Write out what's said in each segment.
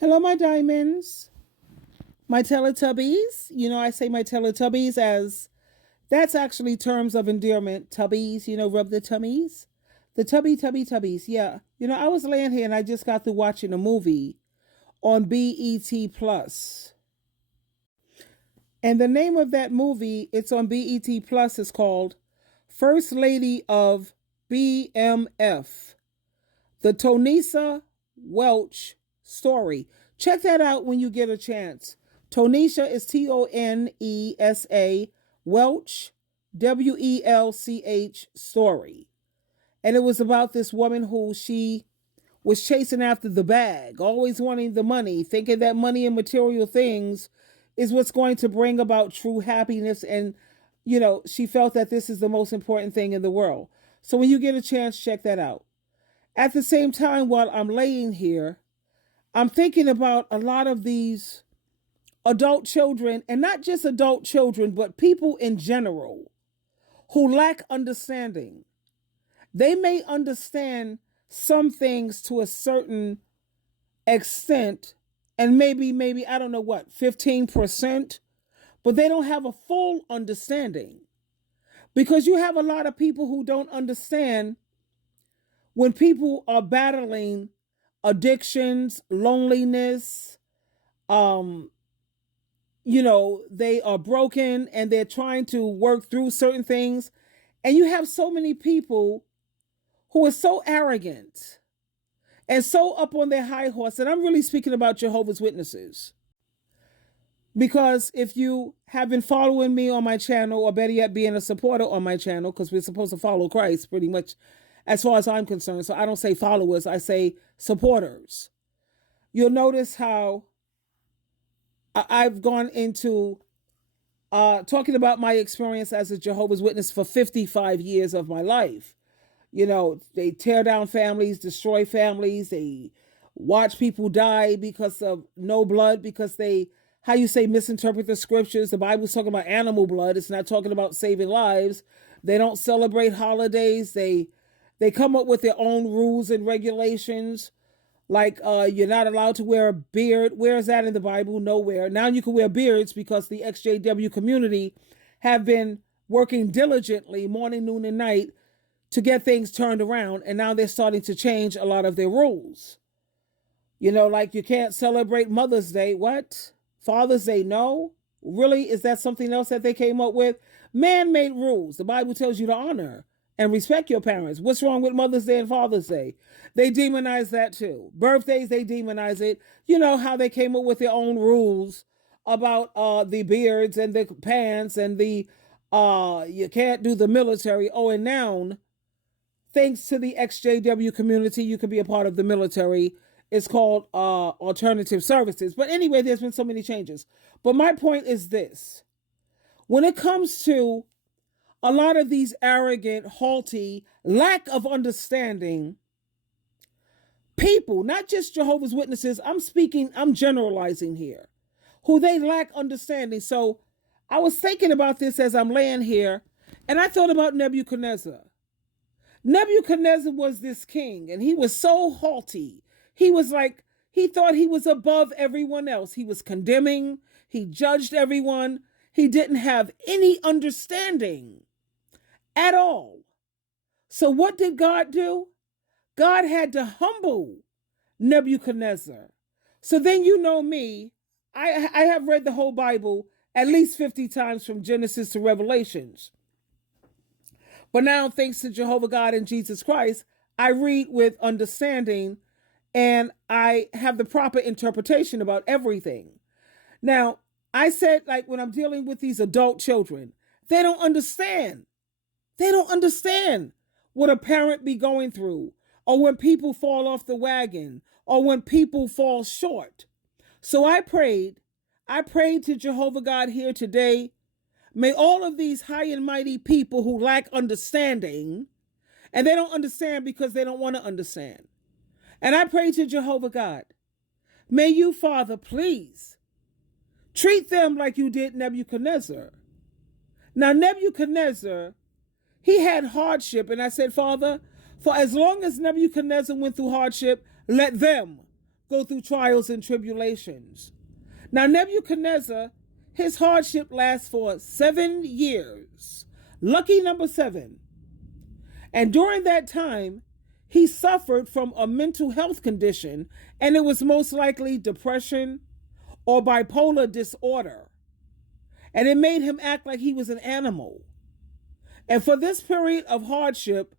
Hello, my diamonds, my Teletubbies. I say my Teletubbies as that's actually terms of endearment. Tubbies, rub the tummies. The tubbies. Yeah. I was laying here and I just got through watching a movie on BET Plus. And the name of that movie, it's on BET Plus, is called First Lady of BMF, the Tonisa Welch story. Check that out when you get a chance. Tonisha is Tonesa, Welch, Welch story. And it was about this woman who she was chasing after the bag, always wanting the money, thinking that money and material things is what's going to bring about true happiness. And, she felt that this is the most important thing in the world. So when you get a chance, check that out. At the same time, while I'm laying here, I'm thinking about a lot of these adult children, and not just adult children, but people in general who lack understanding. They may understand some things to a certain extent, and maybe, I don't know what, 15%, but they don't have a full understanding. Because you have a lot of people who don't understand when people are battling addictions, loneliness, they are broken and they're trying to work through certain things. And you have so many people who are so arrogant and so up on their high horse. And I'm really speaking about Jehovah's Witnesses. Because if you have been following me on my channel, or better yet, being a supporter on my channel, because we're supposed to follow Christ pretty much as far as I'm concerned. So I don't say followers, I say supporters. You'll notice how I've gone into talking about my experience as a Jehovah's Witness for 55 years of my life. They tear down families, destroy families. They watch people die because of no blood, because they, misinterpret the scriptures. The Bible's talking about animal blood. It's not talking about saving lives. They don't celebrate holidays. They come up with their own rules and regulations. Like you're not allowed to wear a beard. Where is that in the Bible? Nowhere. Now you can wear beards because the XJW community have been working diligently morning, noon, and night to get things turned around. And now they're starting to change a lot of their rules. Like you can't celebrate Mother's Day. What? Father's Day? No. Really? Is that something else that they came up with? Man-made rules. The Bible tells you to honor and respect your parents. What's wrong with Mother's Day and Father's Day? They demonize that too. Birthdays, they demonize it. You know how they came up with their own rules about the beards and the pants and the you can't do the military. Oh, and now, thanks to the XJW community, you can be a part of the military. It's called alternative services. But anyway, there's been so many changes. But my point is this. When it comes to a lot of these arrogant, haughty, lack of understanding people, not just Jehovah's Witnesses, I'm generalizing here, who they lack understanding. So I was thinking about this as I'm laying here, and I thought about Nebuchadnezzar. Nebuchadnezzar was this king, and he was so haughty. He was like, he thought he was above everyone else. He was condemning. He judged everyone. He didn't have any understanding at all. So what did God do? God had to humble Nebuchadnezzar. So then you know me, I have read the whole Bible at least 50 times from Genesis to Revelations. But now, thanks to Jehovah God and Jesus Christ, I read with understanding and I have the proper interpretation about everything. Now, I said, like, when I'm dealing with these adult children, they don't understand. They don't understand what a parent be going through, or when people fall off the wagon, or when people fall short. So I prayed to Jehovah God here today. May all of these high and mighty people who lack understanding, and they don't understand because they don't want to understand. And I pray to Jehovah God, may you, Father, please treat them like you did Nebuchadnezzar. Now, Nebuchadnezzar, he had hardship, and I said, Father, for as long as Nebuchadnezzar went through hardship, let them go through trials and tribulations. Now, Nebuchadnezzar, his hardship lasts for 7 years. Lucky number 7. And during that time, he suffered from a mental health condition, and it was most likely depression or bipolar disorder. And it made him act like he was an animal. And for this period of hardship,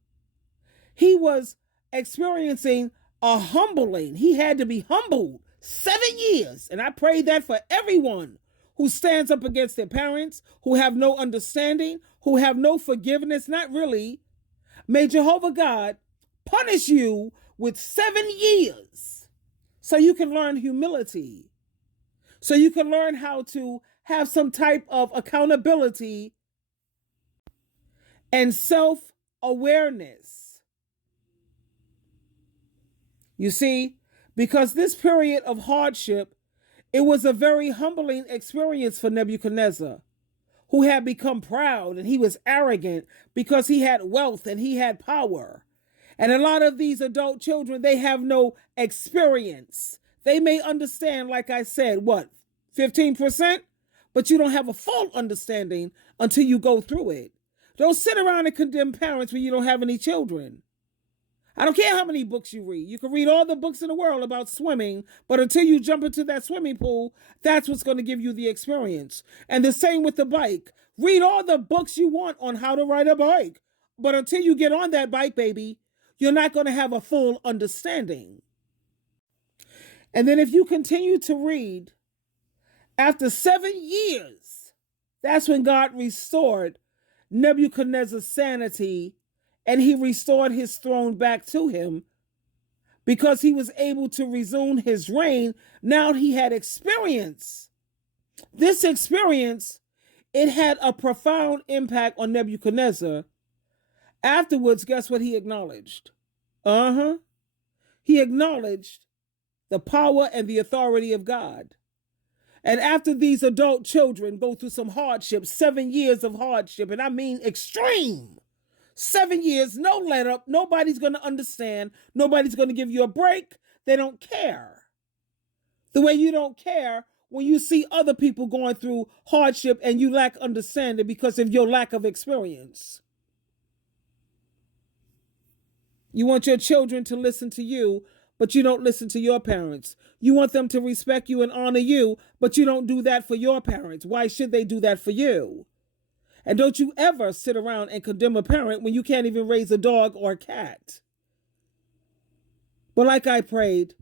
he was experiencing a humbling. He had to be humbled 7 years. And I pray that for everyone who stands up against their parents, who have no understanding, who have no forgiveness, not really. May Jehovah God punish you with 7 years so you can learn humility, so you can learn how to have some type of accountability and self-awareness. You see, because this period of hardship, it was a very humbling experience for Nebuchadnezzar, who had become proud and he was arrogant because he had wealth and he had power. And a lot of these adult children, they have no experience. They may understand, like I said, 15%? But you don't have a full understanding until you go through it. Don't sit around and condemn parents when you don't have any children. I don't care how many books you read. You can read all the books in the world about swimming, but until you jump into that swimming pool, that's what's going to give you the experience. And the same with the bike. Read all the books you want on how to ride a bike. But until you get on that bike, baby, you're not going to have a full understanding. And then if you continue to read, after 7 years, that's when God restored Nebuchadnezzar's sanity, and he restored his throne back to him because he was able to resume his reign. Now he had experience. This experience, it had a profound impact on Nebuchadnezzar. Afterwards, guess what he acknowledged? He acknowledged the power and the authority of God. And after these adult children go through some hardship, 7 years of hardship, and I mean extreme, 7 years, no let up, nobody's going to understand, nobody's going to give you a break, they don't care. The way you don't care when you see other people going through hardship and you lack understanding because of your lack of experience. You want your children to listen to you, but you don't listen to your parents. You want them to respect you and honor you, but you don't do that for your parents. Why should they do that for you? And don't you ever sit around and condemn a parent when you can't even raise a dog or a cat. But like I prayed,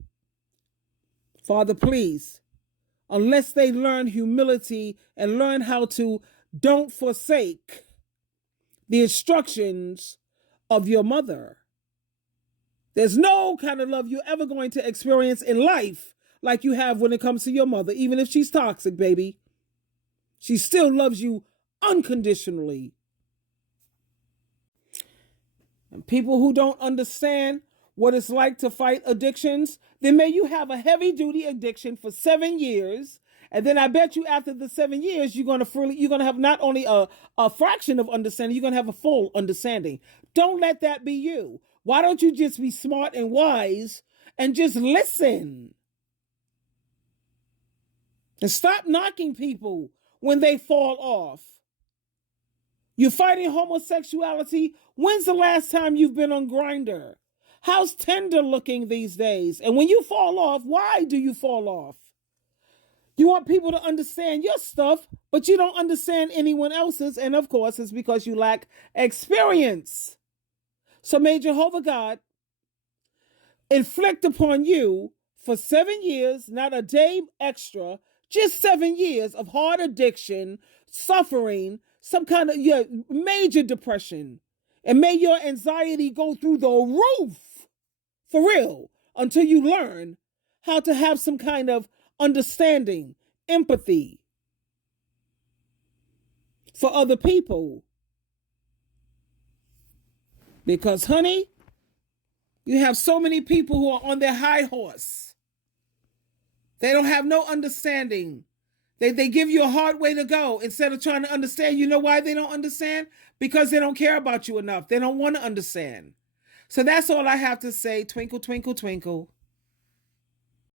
Father, please, unless they learn humility and learn how to don't forsake the instructions of your mother. There's no kind of love you're ever going to experience in life like you have when it comes to your mother, even if she's toxic, baby. She still loves you unconditionally. And people who don't understand what it's like to fight addictions, then may you have a heavy-duty addiction for 7 years, and then I bet you after the 7 years, you're gonna have not only a fraction of understanding, you're gonna have a full understanding. Don't let that be you. Why don't you just be smart and wise and just listen? And stop knocking people when they fall off. You're fighting homosexuality. When's the last time you've been on Grindr? How's Tinder looking these days? And when you fall off, why do you fall off? You want people to understand your stuff, but you don't understand anyone else's. And of course, it's because you lack experience. So may Jehovah God inflict upon you for 7 years, not a day extra, just 7 years of hard addiction, suffering, some kind of major depression. And may your anxiety go through the roof, for real, until you learn how to have some kind of understanding, empathy for other people. Because, honey, you have so many people who are on their high horse. They don't have no understanding. They give you a hard way to go instead of trying to understand. You know why they don't understand? Because they don't care about you enough. They don't want to understand. So that's all I have to say. Twinkle, twinkle, twinkle.